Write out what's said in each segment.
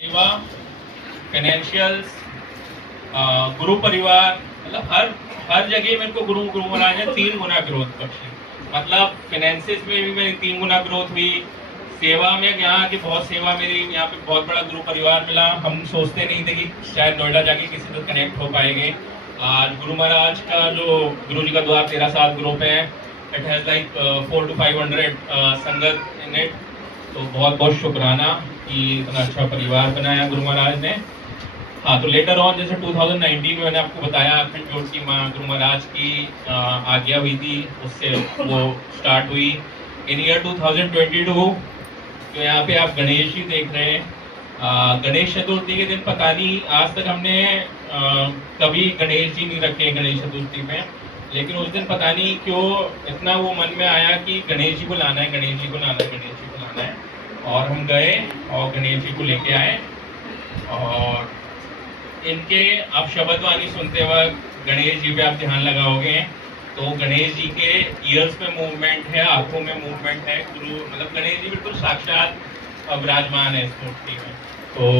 सेवा, फाइनेंशियल्स, गुरु परिवार, मतलब हर हर जगह मेरे को गुरु गुरु महाराज ने 3 गुना ग्रोथ बख्शी। मतलब फाइनेंसिस में भी मेरी 3 गुना ग्रोथ हुई। सेवा में यहाँ की बहुत सेवा, मेरी यहाँ पे बहुत बड़ा गुरु परिवार मिला। हम सोचते नहीं थे कि शायद नोएडा जाके किसी से कनेक्ट हो पाएंगे। आज गुरु महाराज का जो गुरु जी का द्वार 13 साल ग्रुप है, इट हैज़ लाइक 400 to 500 संगत इन इट। तो बहुत बहुत शुक्राना कि इतना अच्छा परिवार बनाया गुरु महाराज ने। हाँ, तो लेटर ऑन जैसे 2019 में मैंने आपको बताया अखंड ज्योत की माँ गुरु महाराज की आज्ञा हुई थी, उससे वो स्टार्ट हुई। इन ईयर 2022 तो यहाँ पे आप गणेश जी देख रहे हैं। गणेश चतुर्थी के दिन पता नहीं, आज तक हमने कभी गणेश जी नहीं रखे गणेश चतुर्थी में, लेकिन उस दिन पता नहीं क्यों इतना वो मन में आया कि गणेश जी को लाना है, गणेश जी को लाना है, गणेश जी को लाना है। और हम गए और गणेश जी को लेके आए। और इनके आप शब्दवाणी सुनते वक्त गणेश जी पे आप ध्यान लगाओगे तो गणेश जी के ईयर्स में मूवमेंट है, आंखों में मूवमेंट है। गुरु मतलब गणेश जी बिल्कुल साक्षात विराजमान है इस मूर्ति में। तो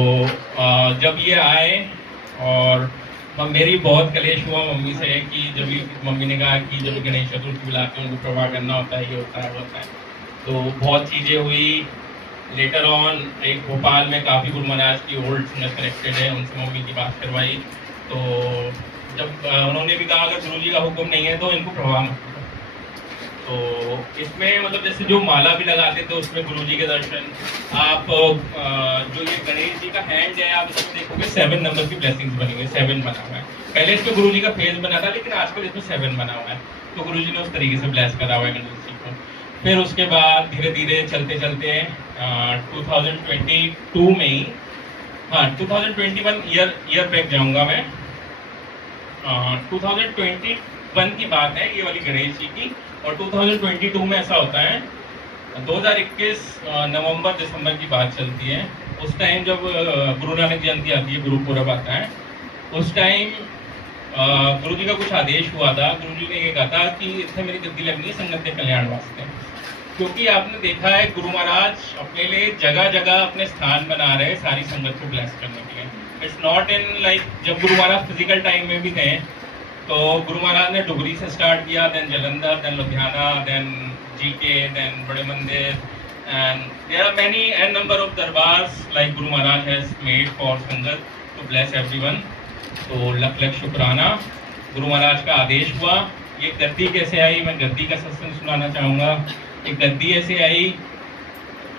जब ये आए और मेरी बहुत कलेश हुआ मम्मी से कि जब मम्मी ने कहा कि जब गणेश चतुर्थी बुलाते हैं उनको प्रवाह करना होता है, ये होता है, होता है। तो बहुत चीज़ें हुई। लेटर ऑन एक भोपाल में काफ़ी गुरु महाराज की ओल्ड सिंगर कनेक्टेड है, उनसे मम्मी की बात करवाई। तो जब उन्होंने भी कहा अगर गुरु जी का हुक्म नहीं है तो इनको प्रवाह मत करो। तो इसमें मतलब जैसे जो माला भी लगाते थे उसमें गुरु जी के दर्शन। आप जो ये गणेश जी का हैंड है, आप इसमें देखोगे 7 नंबर की ब्लेसिंग्स बनी हुई है, 7 बना हुआ है। पहले इसमें गुरु जी का फेस बना था, लेकिन आजकल इसमें 7 बना हुआ है। तो गुरु जी ने उस तरीके से ब्लेस करा हुआ है गणेश जी को। फिर उसके बाद धीरे धीरे चलते चलते 2022 में ही, हाँ 2021 ईयर बैक जाऊंगा मैं। 2021 की बात है ये वाली गणेश जी की। और 2022 में ऐसा होता है, 2021 नवंबर दिसंबर की बात चलती है। उस टाइम जब गुरु नानक जयंती आती है, गुरुपुरब आता है, उस टाइम गुरु जी का कुछ आदेश हुआ था। गुरु जी ने ये कहा था कि इससे मेरी गद्दी लगनी है संगत के कल्याण वास्ते। क्योंकि आपने देखा है गुरु महाराज अपने लिए जगह जगह अपने स्थान बना रहे सारी संगत को ब्लेस करने के लिए। इट्स नॉट इन लाइक जब गुरु महाराज फिजिकल टाइम में भी थे तो गुरु महाराज ने डुगरी से स्टार्ट किया, then Jalandhar, then Ludhiana, then GK, then बड़े मंदिर, and there are many an number of darbars like Guru Maharaj has made for sangat to bless everyone. तो लख लख शुक्राना। गुरु महाराज का आदेश हुआ। ये गद्दी कैसे आई, मैं गद्दी का सत्संग सुनाना चाहूँगा। एक गद्दी ऐसे आई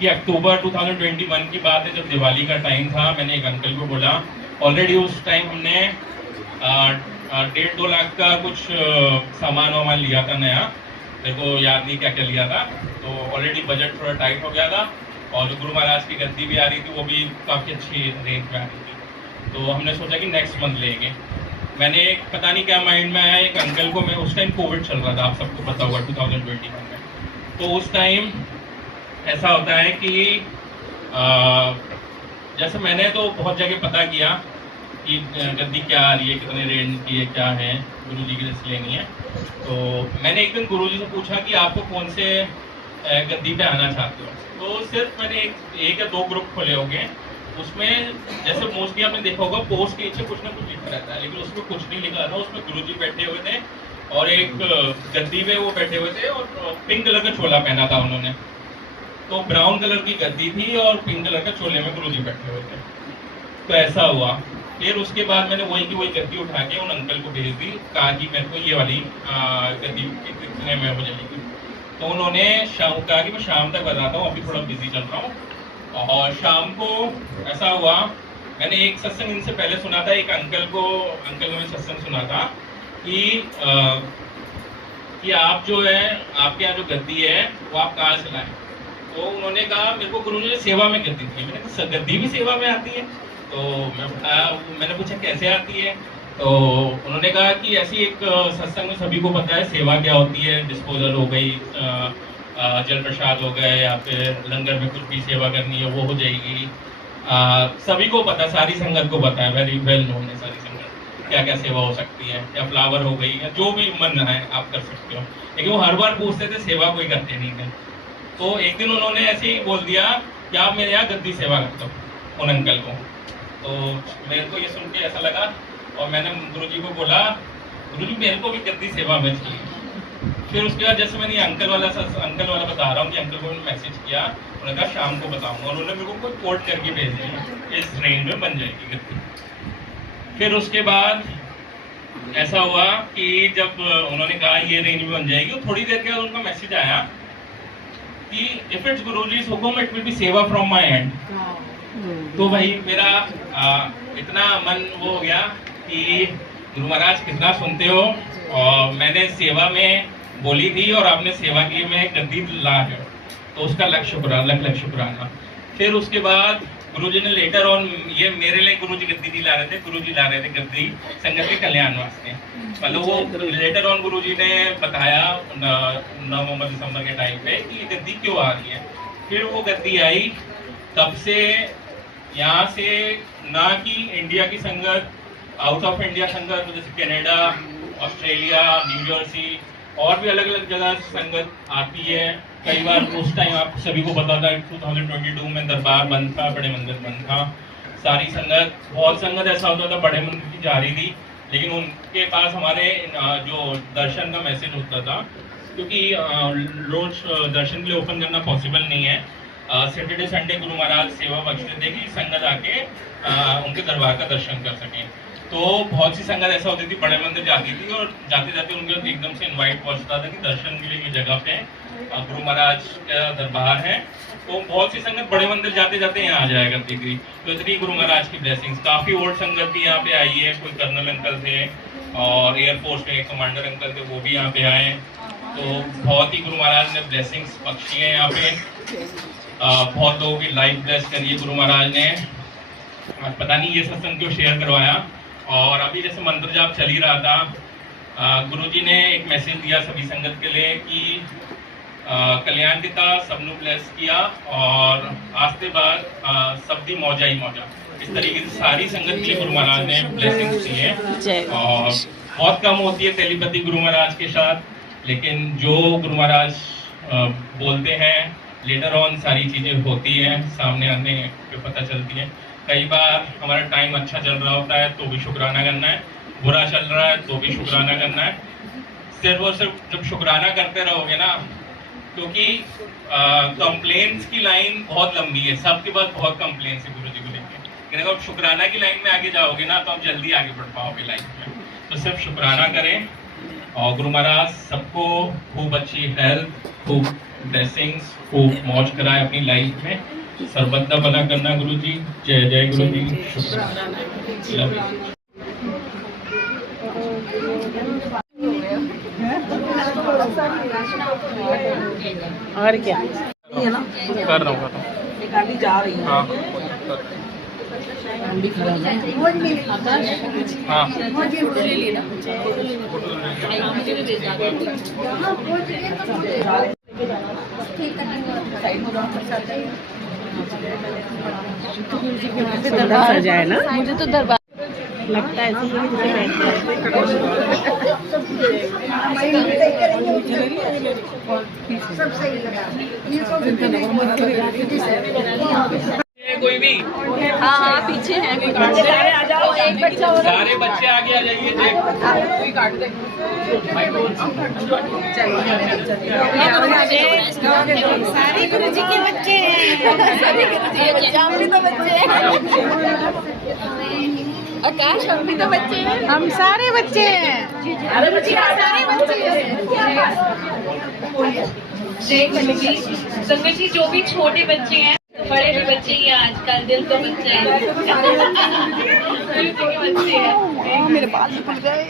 कि अक्टूबर 2021 की बात है, जब दिवाली का टाइम था। मैंने एक अंकल को बोला, ऑलरेडी उस टाइम हमने 1.5-2 लाख का कुछ सामान वामान लिया था नया, मेरे को याद नहीं क्या क्या लिया था। तो ऑलरेडी बजट थोड़ा टाइट हो गया था और जो गुरु महाराज की गद्दी भी आ रही थी वो भी काफ़ी अच्छी रेंज में आ रही थी। तो हमने सोचा कि नेक्स्ट मंथ लेंगे। मैंने एक पता नहीं क्या माइंड में आया, एक अंकल को, मैं उस टाइम कोविड चल रहा था, आप सबको पता होगा 2021 में। तो उस टाइम ऐसा होता है कि जैसे मैंने तो बहुत जगह पता किया कि गद्दी क्या आ रही है, कितने रेंज की है, क्या है, गुरु जी की जैसे लेनी है। तो मैंने एक दिन गुरु जी से पूछा कि आपको कौन से गद्दी पे आना चाहते हो। तो सिर्फ मैंने एक या 2 ग्रुप खोले होंगे। उसमें जैसे मोस्टली आपने देखा होगा पोस्ट के नीचे कुछ ना कुछ लिखा रहता है, लेकिन उसमें कुछ नहीं लिखा था। उसमें गुरु जी बैठे हुए थे और एक गद्दी पे वो बैठे हुए थे और पिंक कलर का चोला पहना था उन्होंने। तो ब्राउन कलर की गद्दी थी और पिंक कलर का चोले में गुरु जी बैठे हुए थे। तो ऐसा हुआ। फिर उसके बाद मैंने वही की वही गद्दी उठा के उन अंकल को भेज दी, कहा कि मेरे को ये वाली गद्दी कितने में हो जाएगी। तो उन्होंने शाम कहा कि मैं शाम तक बताता हूँ, अभी थोड़ा बिजी चल रहा हूँ। और शाम को ऐसा हुआ, मैंने एक सत्संग इनसे पहले सुना था, एक अंकल को मैंने सत्संग सुना था कि आप जो है, आपके यहाँ जो गद्दी है वो आप कहाँ से लाए। तो उन्होंने कहा मेरे को गुरु जी ने सेवा में गद्दी थी। मैंने कहा गद्दी भी सेवा में आती है। तो मैंने पूछा कैसे आती है। तो उन्होंने कहा कि ऐसी एक सत्संग में सभी को पता है सेवा क्या होती है, डिस्पोजल हो गई, जल प्रसाद हो गए, या फिर लंगर में कुछ भी सेवा करनी है वो हो जाएगी। सभी को पता, सारी संगत को पता है, वेरी वेल नोन है सारी संगत क्या क्या सेवा हो सकती है, या फ्लावर हो गई, या जो भी मन है आप कर सकते हो। लेकिन वो हर बार पूछते थे, सेवा कोई करते नहीं थे। तो एक दिन उन्होंने ऐसे ही बोल दिया कि आप मेरे यहाँ गद्दी सेवा करते हो। उन अंकल को। तो मेरे को ये सुन के ऐसा लगा और मैंने गुरुजी को बोला, गुरुजी मेरे को भी गद्दी सेवा में चाहिए। फिर उसके बाद जैसे मैंने अंकल वाला बता रहा हूँ कि अंकल को मैंने मैसेज किया, उन्होंने कहा शाम को बताऊंगा, उन्होंने मेरे को कोई कोड करके भेज दिया, इस रेंज में बन जाएगी गद्दी। फिर उसके बाद ऐसा हुआ कि जब उन्होंने कहा ये रेंज में बन जाएगी, थोड़ी देर के बाद उनका मैसेज आया कि इफ इट्स गुरुजी's हुक्म इट विल बी सेवा फ्रॉम माय एंड। तो भाई मेरा इतना मन वो हो गया कि गुरु महाराज कितना सुनते हो, और मैंने सेवा में बोली थी और आपने सेवा की में गद्दी ला है, तो उसका लख शुक्राना। फिर उसके बाद गुरुजी ने लेटर ऑन, ये मेरे लिए गुरुजी गद्दी नहीं ला रहे थे, गुरुजी ला रहे थे गद्दी संगत के कल्याण वास्ते। मतलब वो लेटर ऑन गुरुजी ने बताया नवंबर दिसंबर के टाइम पे कि ये गद्दी क्यों आ रही है। फिर वो गद्दी आई, तब से यहाँ से ना कि इंडिया की संगत, आउट ऑफ इंडिया संगत जैसे कनाडा, ऑस्ट्रेलिया, न्यू जर्सी और भी अलग अलग जगह संगत आती है। कई बार उस टाइम आप सभी को पता था 2022 में दरबार बंद था, बड़े मंदिर बंद था, सारी संगत, बहुत संगत ऐसा होता था बड़े मंदिर की जा रही थी, लेकिन उनके पास हमारे जो दर्शन का मैसेज होता था, क्योंकि रोज दर्शन के लिए ओपन करना पॉसिबल नहीं है। सैटरडे संडे गुरु महाराज सेवा बख्शते थे कि संगत आके उनके दरबार का दर्शन कर सकें। तो बहुत सी संगत ऐसा होती थी बड़े मंदिर जाती थी और जाते जाते उनके एकदम से इनवाइट पहुंचता था कि दर्शन के लिए ये जगह पे गुरु महाराज का दरबार है। तो बहुत सी संगत बड़े मंदिर जाते जाते यहाँ आ जाया करती थी। तो इतनी गुरु महाराज की ब्लेसिंग्स, काफ़ी ओल्ड संगत भी यहाँ पे आई है, कोई कर्नल अंकल थे और एयरफोर्स में कमांडर अंकल थे, वो भी यहाँ पे आए। तो बहुत ही गुरु महाराज ने ब्लेसिंग्स बख्शी है यहाँ पे। बहुत लोगों की लाइफ ब्लेस करी है गुरु महाराज ने। पता नहीं ये सत्संग क्यों शेयर करवाया। और अभी जैसे मंत्र जाप चल ही रहा था, गुरुजी ने एक मैसेज दिया सभी संगत के लिए कि कल्याण किता सबनु ब्लेस किया और आज के बाद सब दी मौजा ही मौजा, इस तरीके से सारी संगत के लिए गुरु महाराज ने ब्लेसिंग्स दी है। और बहुत कम होती है टेलीपैथी गुरु महाराज के साथ, लेकिन जो गुरु महाराज बोलते हैं लेटर ऑन सारी चीजें होती है, सामने आने पे पता चलती है। कई बार हमारा टाइम अच्छा चल रहा होता है तो भी शुक्राना करना है, बुरा चल रहा है तो भी शुक्राना करना है। सिर्फ और सिर्फ जब शुक्राना करते रहोगे ना, क्योंकि कंप्लेंट्स की लाइन बहुत लंबी है, सबके पास बहुत कंप्लेंट्स है गुरुजी को लेकर, लेकिन अगर शुक्राना की लाइन में आगे जाओगे ना तो आप जल्दी आगे बढ़ पाओगे लाइफ में। तो सिर्फ शुक्राना करें और गुरु महाराज सबको खूब अच्छी हेल्थ, खूब ब्लेसिंग्स, खूब मौज कराए अपनी लाइफ में। सर्वदा भला करना गुरुजी। जय जय गुरुजी। शुक्राना। और क्या कर रहा हूँ जा रही है। हाँ दरबार सजाए ना, मुझे तो दरबार लगता है कोई भी। हाँ पीछे है, एक बच्चा और सारे बच्चे आगे आ जाइए। सारे गुरुजी के बच्चे हैं, हम भी तो बच्चे हैं, आकाश हम भी तो बच्चे हैं, हम सारे बच्चे हैं। अरे बच्चे सारे बच्चे हैं। संगत जी जो भी छोटे बच्चे हैं, बड़े भी बच्चे ही आजकल, दिल तो बच्चे हैं, बच्चे हैं। मेरे बाल निकल गए।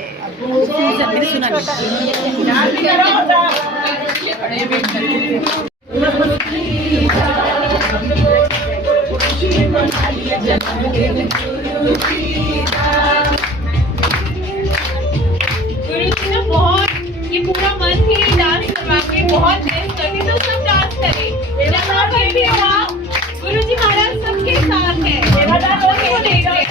गुरु जी ना बहुत, ये पूरा मन ही डांस करवा के बहुत बेस्ट करती, तो सब डांस करें जहाँ पर भी हो आप। गुरु जी महाराज सबके साथ है, सबको देख रहे हैं।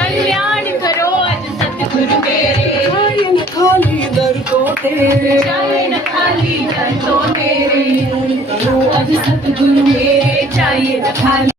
कल्याण करो अज सतगुरु मेरे, चाहे न खाली दर तो तेरे, करो अज सतगुरु मेरे, चाहे न खाली